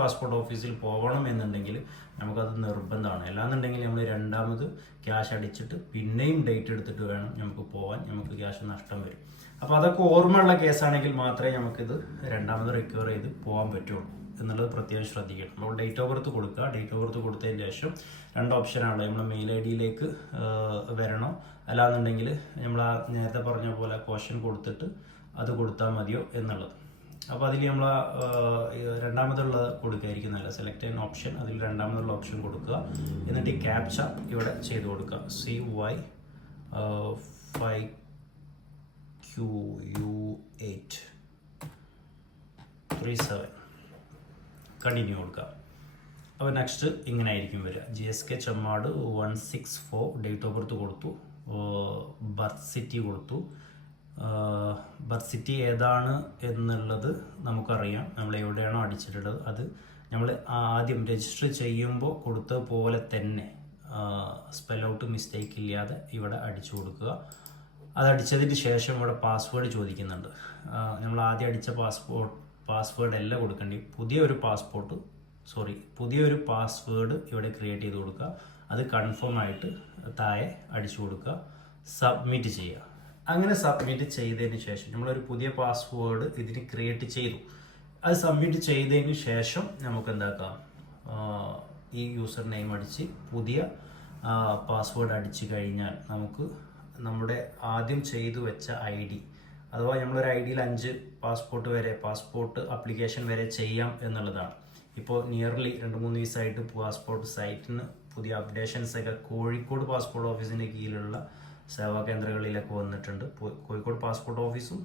Passport ഓഫീസിൽ പോകണം എന്നുണ്ടെങ്കിൽ നമുക്കത് നിർബന്ധമാണ്. അല്ലാന്നുണ്ടെങ്കിൽ നമ്മൾ രണ്ടാമത് ക്യാഷ് അടിച്ചിട്ട് പിന്നെയും ഡേറ്റ് എടുത്തിട്ട് വേണം നമുക്ക് പോകാൻ, നമുക്ക് ക്യാഷ് നഷ്ടം വരും. അപ്പോൾ അതൊക്കെ ഓർമ്മയുള്ള കേസാണെങ്കിൽ മാത്രമേ നമുക്കിത് രണ്ടാമത് റിക്കവർ ചെയ്ത് പോകാൻ പറ്റുള്ളൂ എന്നുള്ളത് പ്രത്യേകം ശ്രദ്ധിക്കണം. നമ്മൾ ഡേറ്റ് ഓഫ് ബർത്ത് കൊടുക്കുക. ഡേറ്റ് ഓഫ് ബർത്ത് കൊടുത്തതിന് ശേഷം 2 ഓപ്ഷനാണ്. നമ്മൾ മെയിൽ ഐ ഡിയിലേക്ക് വരണോ, അല്ലാന്നുണ്ടെങ്കിൽ നമ്മൾ ആ നേരത്തെ പറഞ്ഞ പോലെ ക്വസ്റ്റ്യൻ കൊടുത്തിട്ട് അത് കൊടുത്താൽ മതിയോ എന്നുള്ളത്. അപ്പോൾ അതിൽ നമ്മൾ രണ്ടാമതുള്ളത് കൊടുക്കുകയായിരിക്കും നല്ല. സെലക്ട് ചെയ്യുന്ന ഓപ്ഷൻ, അതിൽ രണ്ടാമതുള്ള ഓപ്ഷൻ കൊടുക്കുക. എന്നിട്ട് ഈ ക്യാപ്ച ഇവിടെ ചെയ്ത് കൊടുക്കുക. CY5QU837 കണ്ടിന്യൂ കൊടുക്കുക. അപ്പോൾ നെക്സ്റ്റ് ഇങ്ങനെ ആയിരിക്കും വരിക. GSK Chemmad 164 date of birth കൊടുത്തു, ബർത്ത് സിറ്റി കൊടുത്തു. ബർത്ത് സിറ്റി ഏതാണ് എന്നുള്ളത് നമുക്കറിയാം. നമ്മൾ എവിടെയാണോ അടിച്ചിട്ടുള്ളത് അത് നമ്മൾ ആദ്യം രജിസ്റ്റർ ചെയ്യുമ്പോൾ കൊടുത്ത പോലെ തന്നെ സ്പെൽ ഔട്ട് മിസ്റ്റേക്ക് ഇല്ലാതെ ഇവിടെ അടിച്ചു കൊടുക്കുക. അതടിച്ചതിന് ശേഷം ഇവിടെ പാസ്വേഡ് ചോദിക്കുന്നുണ്ട്. നമ്മൾ ആദ്യം അടിച്ച പാസ്വേഡ് അല്ല കൊടുക്കേണ്ടി, പുതിയൊരു പാസ്വേഡ് ഇവിടെ ക്രിയേറ്റ് ചെയ്ത് കൊടുക്കുക. അത് കൺഫേം ആയിട്ട് താഴെ അടിച്ചു കൊടുക്കുക, സബ്മിറ്റ് ചെയ്യുക. അങ്ങനെ സബ്മിറ്റ് ചെയ്തതിന് ശേഷം നമ്മളൊരു പുതിയ പാസ്വേഡ് ഇതിന് ക്രിയേറ്റ് ചെയ്തു. അത് സബ്മിറ്റ് ചെയ്തതിന് ശേഷം നമുക്ക് എന്താക്കാം, ഈ യൂസർ നെയിം അടിച്ച് പുതിയ പാസ്വേഡ് അടിച്ചു കഴിഞ്ഞാൽ നമുക്ക് നമ്മുടെ ആദ്യം ചെയ്തു വെച്ച ID, അഥവാ നമ്മളൊരു ID-യിൽ 5 പാസ്പോർട്ട് ആപ്ലിക്കേഷൻ വരെ ചെയ്യാം എന്നുള്ളതാണ്. ഇപ്പോൾ നിയർലി 2-3 ദിവസമായിട്ട് പാസ്പോർട്ട് സൈറ്റിന് പുതിയ അപ്ഡേഷൻസ് ഒക്കെ കോഴിക്കോട് പാസ്പോർട്ട് ഓഫീസിൻ്റെ കീഴിലുള്ള സേവാ കേന്ദ്രങ്ങളിലൊക്കെ വന്നിട്ടുണ്ട്. കോഴിക്കോട് പാസ്പോർട്ട് ഓഫീസും